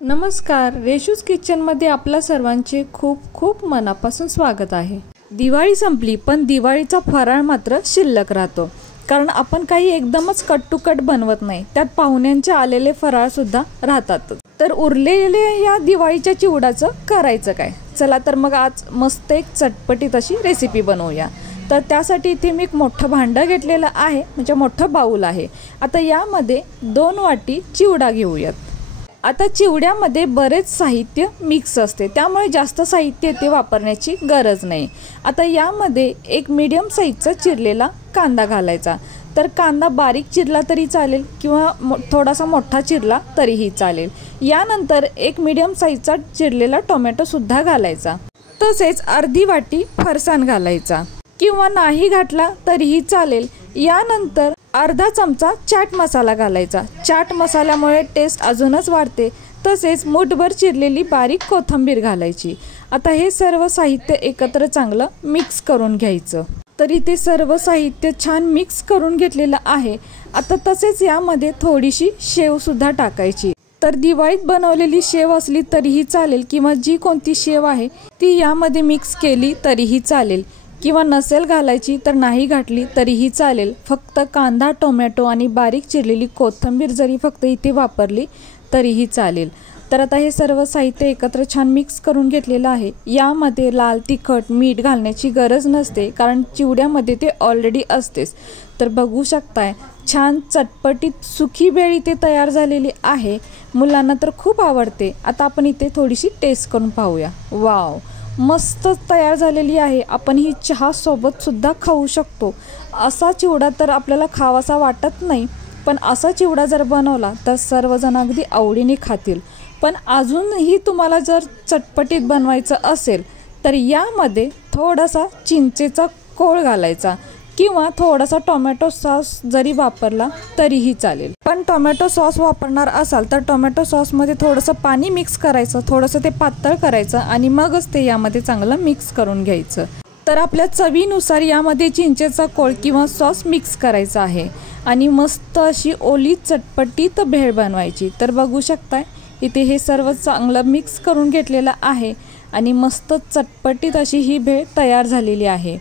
नमस्कार, रेशूज किचनमध्ये आपल्या सर्वांचे खूप खूप मनापासून स्वागत आहे। दिवाळी संपली पण दिवाळीचा फराळ मात्र शिल्लक राहतो, कारण आपण काही एकदमच कट टू कट बनवत नाही, त्यात पाहुण्यांचे आलेले फराळ सुद्धा राहतात। तर उरलेले या दिवाळीच्या चिवडाचं करायचं काय? चला तर मग आज मस्त एक चटपटीत अशी रेसिपी बनवूया। तर त्यासाठी इथे मी एक मोठं भांडं घेतलेलं आहे, म्हणजे मोठं बाउल आहे। आता यामध्ये 2 वाटी चिवडा घेऊयात। आता चिवड्यामध्ये बरेच साहित्य मिक्स असते, त्यामुळे जास्त साहित्य ते वापरण्याची गरज नाही। आता यामध्ये एक मीडियम साईजचा चिरलेला कांदा घालायचा। तर कांदा बारीक चिरला तरी चालेल किंवा थोडासा मोठा चिरला तरीही चालेल। यानंतर एक मीडियम साईजचा चिरलेला टोमॅटो सुद्धा घालायचा। तसेच अर्धी वाटी फरसाण घालायचा किंवा नाही घातला तरीही चालेल। यानंतर अर्धा चमचा चाट मसाला घालायचा। चाट मसाल्यामुळे टेस्ट अजूनच वाढते। तसेच मूठभर चिरलेली बारीक कोथिंबीर घालायची। आता हे सर्व साहित्य एकत्र चांगलं मिक्स करून घ्यायचं। तर इथे सर्व साहित्य छान मिक्स करून घेतलेलं आहे। आता तसेच यामध्ये थोडीशी शेव सुद्धा टाकायची। तर दिवाळीत बनवलेली शेव असली तरीही चालेल किंवा जी कोणती शेव आहे ती यामध्ये मिक्स केली तरीही चालेल, किंवा नसेल घालायची तर नाही घातली तरीही चालेल। फक्त कांदा, टोमॅटो आणि बारीक चिरलेली कोथिंबीर जरी फक्त इथे वापरली तरीही चालेल। तर आता हे सर्व साहित्य एकत्र छान मिक्स करून घेतलेलं आहे। यामध्ये लाल तिखट, मीठ घालण्याची गरज नसते, कारण चिवड्यामध्ये ते ऑलरेडी असतेच। तर बघू शकताय छान चटपटीत सुकी भेळ इथे तयार झालेली आहे। मुलांना तर खूप आवडते। आता आपण इथे थोडीशी टेस्ट करून पाहूया। वाव, मस्त तयार झालेली आहे। आपण ही चहा सोबत सुद्धा खाऊ शकतो। असा चिवडा तर आपल्याला खावासा वाटत नाही, पण असा चिवडा जर बनवला तर सर्वजण अगदी आवडीने खातील। पण अजूनही तुम्हाला जर चटपटीत बनवायचं असेल तर यामध्ये थोडासा चिंचेचा कोळ घालायचा किंवा थोडासा टोमॅटो सॉस जरी वापरला तरीही चालेल। पण टोमॅटो सॉस वापरणार असाल तर टोमॅटो सॉसमध्ये थोडंसं पाणी मिक्स करायचं, थोडंसं ते पातळ करायचं आणि मगच ते यामध्ये चांगलं मिक्स करून घ्यायचं। तर आपल्या चवीनुसार यामध्ये चिंचेचा कोळ किंवा सॉस मिक्स करायचा आहे आणि मस्त अशी ओली चटपटीत भेळ बनवायची। तर बघू शकताय इथे हे सर्व चांगलं मिक्स करून घेतलेलं आहे आणि मस्त चटपटीत अशी ही भेळ तयार झालेली आहे।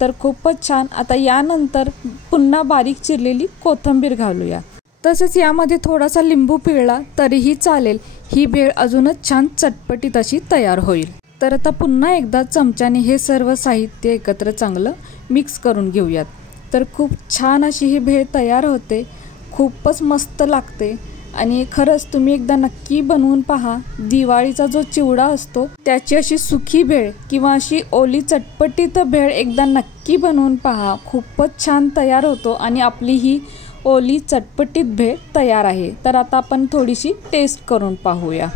तर खूपच छान। आता यानंतर पुन्हा बारीक चिरलेली कोथिंबीर घालूया। तसेच यामध्ये थोडासा लिंबू पिळला तरीही चालेल। ही भेळ अजूनच छान चटपटीत अशी तयार होईल। तर आता पुन्हा एकदा चमच्याने हे सर्व साहित्य एकत्र चांगलं मिक्स करून घेऊयात। तर खूप छान अशी ही भेळ तयार होते, खूपच मस्त लागते आणि खरंच तुम्ही एकदा नक्की बनवून पहा। दिवाळीचा जो चिवडा असतो त्याची अशी सुकी भेळ किंवा अशी ओली चटपटीत भेळ एकदा नक्की बनवून पहा। खूपच छान तयार होतो आणि आपली ही ओली चटपटीत भेळ तयार आहे। तर आता आपण थोडीशी टेस्ट करून पाहूया।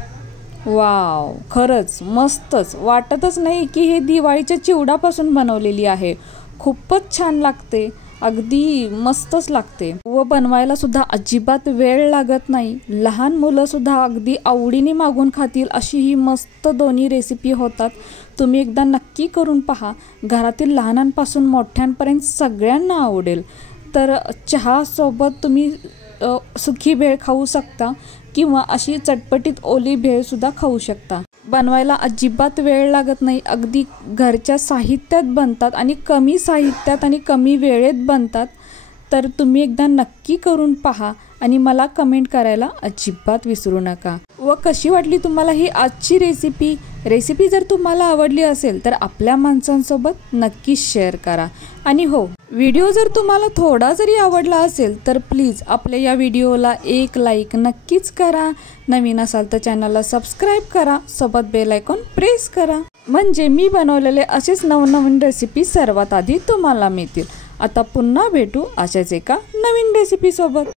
वाव, खरंच मस्तच, वाटतच नाही की हे दिवाळीच्या चिवडापासून बनवलेली आहे। खूपच छान लागते, अगदी मस्तच लागते व बनवायला सुद्धा अजिबात वेळ लागत नाही। लहान मुलं सुद्धा अगदी आवडीने मागून खातील अशी ही मस्त दोन्ही रेसिपी होतात। तुम्ही एकदा नक्की करून पहा, घरातील लहानांपासून मोठ्यांपर्यंत सगळ्यांना आवडेल। तर चहा सोबत तुम्ही सुकी भेळ खाऊ शकता किंवा अशी चटपटीत ओली भेळ सुद्धा खाऊ शकता। बनवायला अजिबात वेळ लागत नाही, अगदी घरच्या साहित्यात बनतात आणि कमी साहित्यात आणि कमी वेळेत बनतात। तर तुम्ही एकदा नक्की करून पहा आणि मला कमेंट करायला अजिबात विसरू नका। व कशी वाटली तुम्हाला ही आजची रेसिपी जर तुम्हाला आवडली असेल तर आपल्या माणसांसोबत नक्की शेअर करा। आणि हो, व्हिडिओ जर तुम्हाला थोडा जरी आवडला असेल तर प्लीज आपल्या या व्हिडिओला एक लाईक नक्कीच करा। नवीन असाल तर चॅनलला सबस्क्राईब करा, सोबत बेल आयकॉन प्रेस करा, म्हणजे मी बनवलेले असेच नवनवीन रेसिपी सर्वात आधी तुम्हाला मिळतील। आता पुन्हा भेटू अशाच एका नवीन रेसिपी सोबत।